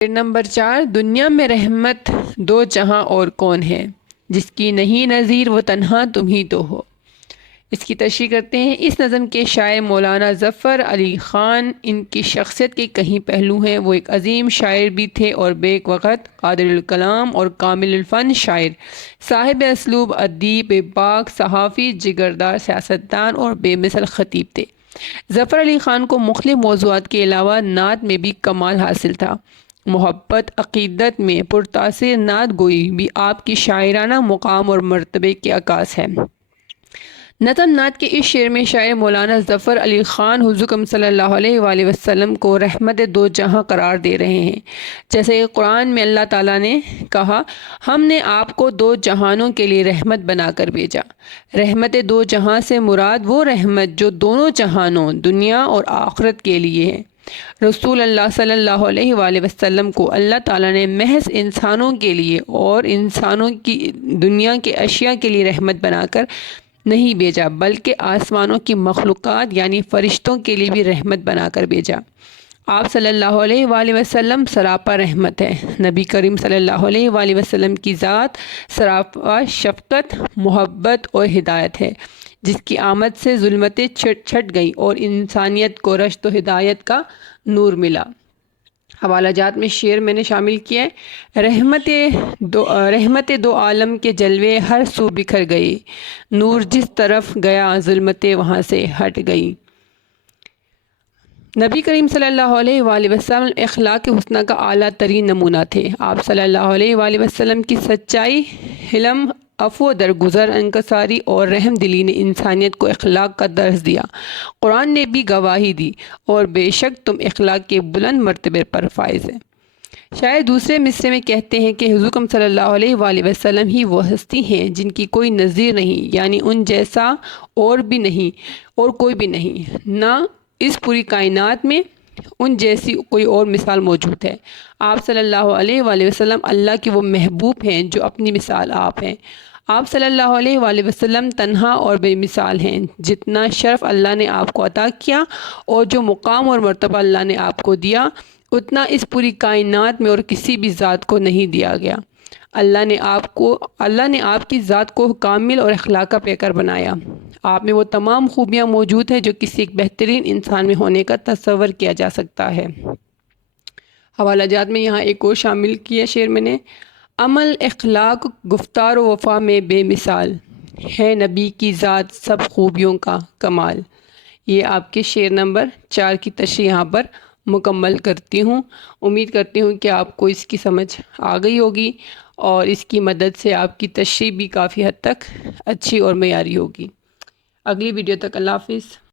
Number 4، دنیا میں رحمت دو جہاں اور کون ہے، جس کی نہیں نظیر وہ تنہا تم ہی تو ہو۔ اس کی تشریح کرتے ہیں۔ اس نظم کے شاعر مولانا ظفر علی خان، ان کی شخصیت کے کئی پہلو ہیں۔ وہ ایک عظیم شاعر بھی تھے اور بیک وقت قادر الکلام اور کامل الفن شاعر، صاحب اسلوب ادیب پاک، صحافی، جگردار سیاستدان اور بے مثل خطیب تھے۔ ظفر علی خان کو مختلف موضوعات کے علاوہ نعت میں بھی کمال حاصل تھا۔ محبت عقیدت میں پرتاثر نعت گوئی بھی آپ کی شاعرانہ مقام اور مرتبے کی عکاس ہے۔ نظم نعت کے اس شعر میں شاعر مولانا ظفر علی خان حضور اکرم صلی اللہ علیہ وآلہ وسلم کو رحمت دو جہاں قرار دے رہے ہیں۔ جیسے کہ قرآن میں اللہ تعالیٰ نے کہا، ہم نے آپ کو دو جہانوں کے لیے رحمت بنا کر بھیجا۔ رحمت دو جہاں سے مراد وہ رحمت جو دونوں جہانوں دنیا اور آخرت کے لیے ہے۔ رسول اللہ صلی اللہ علیہ وآلہ وسلم کو اللہ تعالیٰ نے محض انسانوں کے لیے اور انسانوں کی دنیا کے اشیاء کے لیے رحمت بنا کر نہیں بھیجا، بلکہ آسمانوں کی مخلوقات یعنی فرشتوں کے لیے بھی رحمت بنا کر بھیجا۔ آپ صلی اللہ علیہ وآلہ وسلم سراپا رحمت ہے۔ نبی کریم صلی اللہ علیہ وآلہ وسلم کی ذات سراپا شفقت، محبت اور ہدایت ہے، جس کی آمد سے ظلمتیں چھٹ گئیں اور انسانیت کو رشد و ہدایت کا نور ملا۔ حوالہ جات میں شعر میں نے شامل کیا ہے۔ رحمت دو عالم کے جلوے ہر سو بکھر گئے، نور جس طرف گیا ظلمتیں وہاں سے ہٹ گئی۔ نبی کریم صلی اللہ علیہ وآلہ وسلم اخلاق حسنہ کا اعلیٰ ترین نمونہ تھے۔ آپ صلی اللہ علیہ وآلہ وسلم کی سچائی، حلم، عفو درگزر، انکساری اور رحم دلی نے انسانیت کو اخلاق کا درس دیا۔ قرآن نے بھی گواہی دی، اور بے شک تم اخلاق کے بلند مرتبے پر فائز ہیں۔ شاید دوسرے مصرے میں کہتے ہیں کہ حضور اکرم صلی اللہ علیہ وآلہ وسلم ہی وہ ہستی ہیں جن کی کوئی نظیر نہیں، یعنی ان جیسا اور کوئی بھی نہیں، نہ اس پوری کائنات میں ان جیسی کوئی اور مثال موجود ہے۔ آپ صلی اللہ علیہ وآلہ وسلم اللہ کے وہ محبوب ہیں جو اپنی مثال آپ ہیں۔ آپ صلی اللہ علیہ وآلہ وسلم تنہا اور بے مثال ہیں۔ جتنا شرف اللہ نے آپ کو عطا کیا اور جو مقام اور مرتبہ اللہ نے آپ کو دیا، اتنا اس پوری کائنات میں اور کسی بھی ذات کو نہیں دیا گیا۔ اللہ نے آپ کی ذات کو کامل اور اخلاق کا پیکر بنایا۔ آپ میں وہ تمام خوبیاں موجود ہیں جو کسی ایک بہترین انسان میں ہونے کا تصور کیا جا سکتا ہے۔ حوالہ جات میں یہاں ایک اور شامل کیا شعر میں نے، عمل اخلاق گفتار و وفا میں بے مثال ہے نبی کی ذات سب خوبیوں کا کمال۔ یہ آپ کے شعر نمبر 4 کی تشریح یہاں پر مکمل کرتی ہوں۔ امید کرتی ہوں کہ آپ کو اس کی سمجھ آ گئی ہوگی اور اس کی مدد سے آپ کی تشریح بھی کافی حد تک اچھی اور معیاری ہوگی۔ اگلی ویڈیو تک اللہ حافظ۔